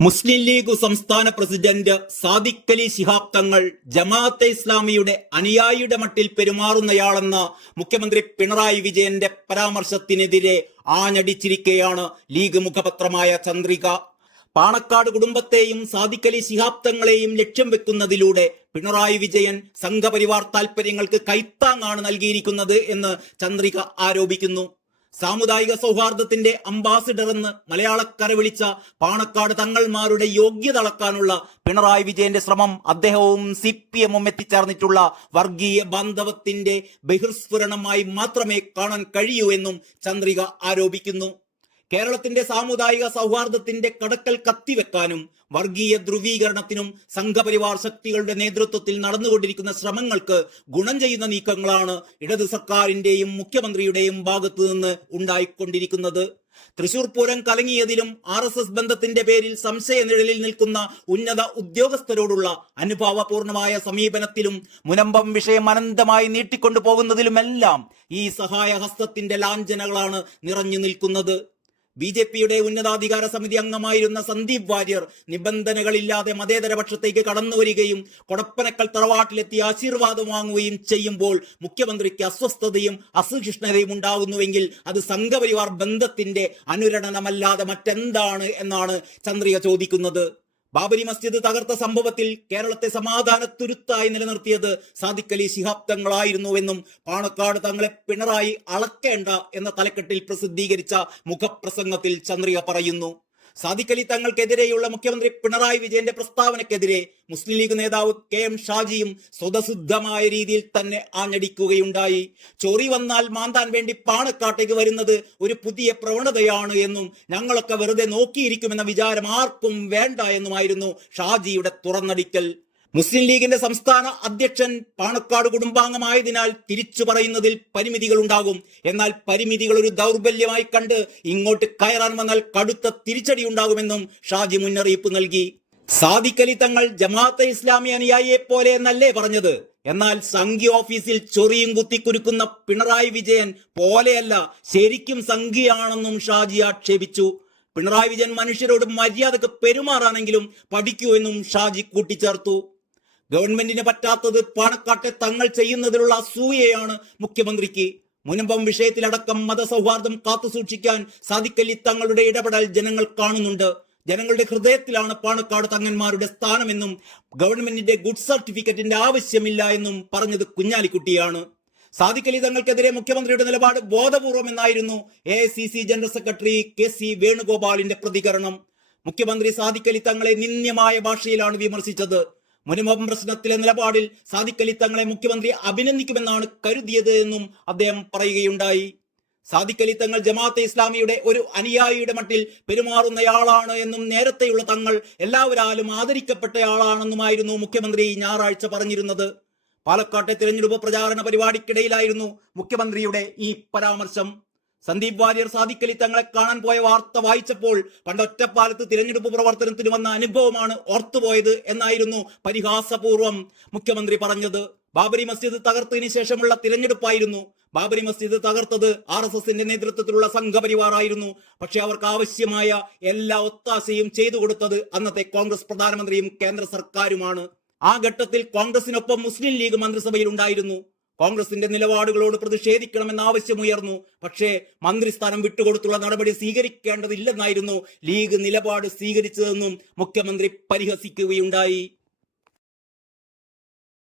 മുസ്ലിം league സംസ്ഥാന president Sadiq Ali Shihab Thangal Jamaat-e ഇസ്ലാമിയുടെ അനുയായിയുടെ മട്ടിൽ പെരുമാറുന്നയാളെന്ന മുഖ്യമന്ത്രി പിണറായി വിജയന്റെ പരാമർശത്തിനെതിരെ ആഞ്ഞടിച്ചിരിക്കെയാണ് ലീഗ് മുഖപത്രമായ ചന്ദ്രിക. പാണക്കാട് കുടുംബത്തെയും സാദിഖ് അലി ശിഹാബ് തങ്ങളെയും ലക്ഷ്യം വെക്കുന്നതിലൂടെ പിണറായി വിജയൻ സംഘപരിവാർ താൽപര്യങ്ങൾക്ക് കൈത്താങ്ങാണ് നൽകിയിരിക്കുന്നത് എന്ന് ചന്ദ്രിക ആരോപിക്കുന്നു. സാമുദായിക സൗഹാർദ്ദത്തിന്റെ അംബാസിഡർ എന്ന് മലയാളക്കര വിളിച്ച പാണക്കാട് തങ്ങൾമാരുടെ യോഗ്യത അളക്കാനുള്ള പിണറായി വിജയന്റെ ശ്രമം അദ്ദേഹവും CPM-ഉം എത്തിച്ചേർന്നിട്ടുള്ള വർഗീയ ബാന്ധവത്തിന്റെ ബഹിർസ്ഫുരണമായി മാത്രമേ കാണാൻ കഴിയൂ എന്നും ചന്ദ്രിക ആരോപിക്കുന്നു. കേരളത്തിന്റെ സാമുദായിക സൗഹാർദ്ദത്തിന്റെ കടക്കൽ കത്തിവെക്കാനും വർഗീയ ധ്രുവീകരണത്തിനും സംഘപരിവാർ ശക്തികളുടെ നേതൃത്വത്തിൽ നടന്നുകൊണ്ടിരിക്കുന്ന ശ്രമങ്ങൾക്ക് ഗുണം ചെയ്യുന്ന നീക്കങ്ങളാണ് ഇടത് സർക്കാരിന്റെയും മുഖ്യമന്ത്രിയുടെയും ഭാഗത്തു നിന്ന് ഉണ്ടായിക്കൊണ്ടിരിക്കുന്നത്. തൃശൂർ പൂരം കലങ്ങിയതിലും RSS ബന്ധത്തിന്റെ പേരിൽ സംശയ നിഴലിൽ നിൽക്കുന്ന ഉന്നത ഉദ്യോഗസ്ഥരോടുള്ള അനുഭാവപൂർണമായ സമീപനത്തിലും മുനമ്പം വിഷയം അനന്തമായി നീട്ടിക്കൊണ്ടു പോകുന്നതിലുമെല്ലാം ഈ സഹായഹസ്തത്തിന്റെ ലാഞ്ചനകളാണ് നിറഞ്ഞു നിൽക്കുന്നത്. BJP-യുടെ ഉന്നതാധികാര സമിതി അംഗമായിരുന്ന സന്ദീപ് വാര്യർ നിബന്ധനകളില്ലാതെ മതേതര പക്ഷത്തേക്ക് കടന്നു വരികയും കൊടപ്പനക്കൽ തറവാട്ടിലെത്തി ആശീർവാദം വാങ്ങുകയും ചെയ്യുമ്പോൾ മുഖ്യമന്ത്രിക്ക് അസ്വസ്ഥതയും അസഹിഷ്ണുതയും ഉണ്ടാകുന്നുവെങ്കിൽ അത് സംഘപരിവാർ ബന്ധത്തിന്റെ അനുരണനമല്ലാതെ മറ്റെന്താണ് എന്നാണ് ചന്ദ്രിക ചോദിക്കുന്നത്. ബാബരി മസ്ജിദ് തകർത്ത സംഭവത്തിൽ കേരളത്തെ സമാധാനത്തുരുത്തായി നിലനിർത്തിയത് സാദിഖ് അലി ശിഹാബ് തങ്ങളായിരുന്നുവെന്നും പാണക്കാട് തങ്ങളെ പിണറായി അളക്കേണ്ട എന്ന തലക്കെട്ടിൽ പ്രസിദ്ധീകരിച്ച മുഖപ്രസംഗത്തിൽ ചന്ദ്രിക പറയുന്നു. സാദിഖ് അലി തങ്ങൾക്കെതിരെയുള്ള മുഖ്യമന്ത്രി പിണറായി വിജയന്റെ പ്രസ്താവനയ്ക്കെതിരെ മുസ്ലിം ലീഗ് നേതാവ് KM ഷാജിയും സ്വതസിദ്ധമായ രീതിയിൽ തന്നെ ആഞ്ഞടിക്കുകയുണ്ടായി. ചൊറി വന്നാൽ മാന്താൻ വേണ്ടി പാണക്കാട്ടേക്ക് വരുന്നത് ഒരു പുതിയ പ്രവണതയാണ് എന്നും ഞങ്ങളൊക്കെ വെറുതെ നോക്കിയിരിക്കുമെന്ന വിചാരം ആർക്കും വേണ്ട എന്നുമായിരുന്നു ഷാജിയുടെ തുറന്നടിക്കൽ. മുസ്ലിം ലീഗിന്റെ സംസ്ഥാന അധ്യക്ഷൻ പാണക്കാട് കുടുംബാംഗമായതിനാൽ തിരിച്ചു പറയുന്നതിൽ പരിമിതികൾ ഉണ്ടാകും. എന്നാൽ പരിമിതികൾ ഒരു ദൗർബല്യമായി കണ്ട് ഇങ്ങോട്ട് കയറാൻ വന്നാൽ കടുത്ത തിരിച്ചടി ഉണ്ടാകുമെന്നും ഷാജി മുന്നറിയിപ്പ് നൽകി. സാദിഖ് അലി തങ്ങൾ ജമാഅത്തെ ഇസ്ലാമി അനുയായിയെ പോലെ എന്നല്ലേ പറഞ്ഞത്? എന്നാൽ സംഘി ഓഫീസിൽ ചൊറിയും കുത്തിക്കുരുക്കുന്ന പിണറായി വിജയൻ പോലെയല്ല, ശരിക്കും സംഘിയാണെന്നും ഷാജി ആക്ഷേപിച്ചു. പിണറായി വിജയൻ മനുഷ്യരോട് മര്യാദക്ക് പെരുമാറാനെങ്കിലും പഠിക്കൂ എന്നും ഷാജി കൂട്ടിച്ചേർത്തു. ഗവൺമെന്റിന് പറ്റാത്തത് പാണക്കാട്ടെ തങ്ങൾ ചെയ്യുന്നതിലുള്ള അസൂയയാണ് മുഖ്യമന്ത്രിക്ക്. മുനമ്പം വിഷയത്തിലടക്കം മതസൗഹാർദ്ദം കാത്തുസൂക്ഷിക്കാൻ സാദിഖ് അലി തങ്ങളുടെ ഇടപെടൽ ജനങ്ങൾ കാണുന്നുണ്ട്. ജനങ്ങളുടെ ഹൃദയത്തിലാണ് പാണക്കാട് തങ്ങന്മാരുടെ സ്ഥാനമെന്നും ഗവൺമെന്റിന്റെ ഗുഡ് സർട്ടിഫിക്കറ്റിന്റെ ആവശ്യമില്ല എന്നും പറഞ്ഞത് കുഞ്ഞാലിക്കുട്ടിയാണ്. സാദിഖ് അലി തങ്ങൾക്കെതിരെ മുഖ്യമന്ത്രിയുടെ നിലപാട് ബോധപൂർവം എന്നായിരുന്നു AICC ജനറൽ സെക്രട്ടറി KC വേണുഗോപാലിന്റെ പ്രതികരണം. മുഖ്യമന്ത്രി സാദിഖ് അലി തങ്ങളെ നിന്ദ്യമായ ഭാഷയിലാണ് വിമർശിച്ചത്. മുനമ്പം പ്രശ്നത്തിലെ നിലപാടിൽ സാദിഖ് അലി തങ്ങളെ മുഖ്യമന്ത്രി അഭിനന്ദിക്കുമെന്നാണ് കരുതിയത് എന്നും അദ്ദേഹം പറയുകയുണ്ടായി. സാദിഖ് അലി തങ്ങൾ ജമാഅത്തെ ഇസ്ലാമിയുടെ ഒരു അനുയായിയുടെ മട്ടിൽ പെരുമാറുന്നയാളാണ് എന്നും നേരത്തെയുള്ള തങ്ങൾ എല്ലാവരാലും ആദരിക്കപ്പെട്ടയാളാണെന്നുമായിരുന്നു മുഖ്യമന്ത്രി ഞായറാഴ്ച പറഞ്ഞിരുന്നത്. പാലക്കാട്ടെ തിരഞ്ഞെടുപ്പ് പ്രചാരണ പരിപാടിക്കിടയിലായിരുന്നു മുഖ്യമന്ത്രിയുടെ ഈ പരാമർശം. സന്ദീപ് വാര്യർ സാദിഖ് അലി തങ്ങളെ കാണാൻ പോയ വാർത്ത വായിച്ചപ്പോൾ പണ്ട് ഒറ്റപ്പാലത്ത് തിരഞ്ഞെടുപ്പ് പ്രവർത്തനത്തിന് വന്ന അനുഭവമാണ് ഓർത്തുപോയത് എന്നായിരുന്നു പരിഹാസപൂർവ്വം മുഖ്യമന്ത്രി പറഞ്ഞത്. ബാബരി മസ്ജിദ് തകർത്തതിന് ശേഷമുള്ള തിരഞ്ഞെടുപ്പായിരുന്നു. ബാബരി മസ്ജിദ് തകർത്തത് RSSന്റെ നേതൃത്വത്തിലുള്ള സംഘപരിവാറായിരുന്നു. പക്ഷെ അവർക്ക് ആവശ്യമായ എല്ലാ ഒത്താശയും ചെയ്തു കൊടുത്തത് അന്നത്തെ കോൺഗ്രസ് പ്രധാനമന്ത്രിയും കേന്ദ്ര സർക്കാരുമാണ്. ആ ഘട്ടത്തിൽ കോൺഗ്രസിനൊപ്പം മുസ്ലിം ലീഗ് മന്ത്രിസഭയിൽ ഉണ്ടായിരുന്നു. കോൺഗ്രസിന്റെ നിലപാടുകളോട് പ്രതിഷേധിക്കണമെന്ന ആവശ്യമുയർന്നു. പക്ഷേ മന്ത്രിസ്ഥാനം വിട്ടുകൊടുത്തുള്ള നടപടി സ്വീകരിക്കേണ്ടതില്ലെന്നായിരുന്നു ലീഗ് നിലപാട് സ്വീകരിച്ചതെന്നും മുഖ്യമന്ത്രി പരിഹസിക്കുകയുണ്ടായി.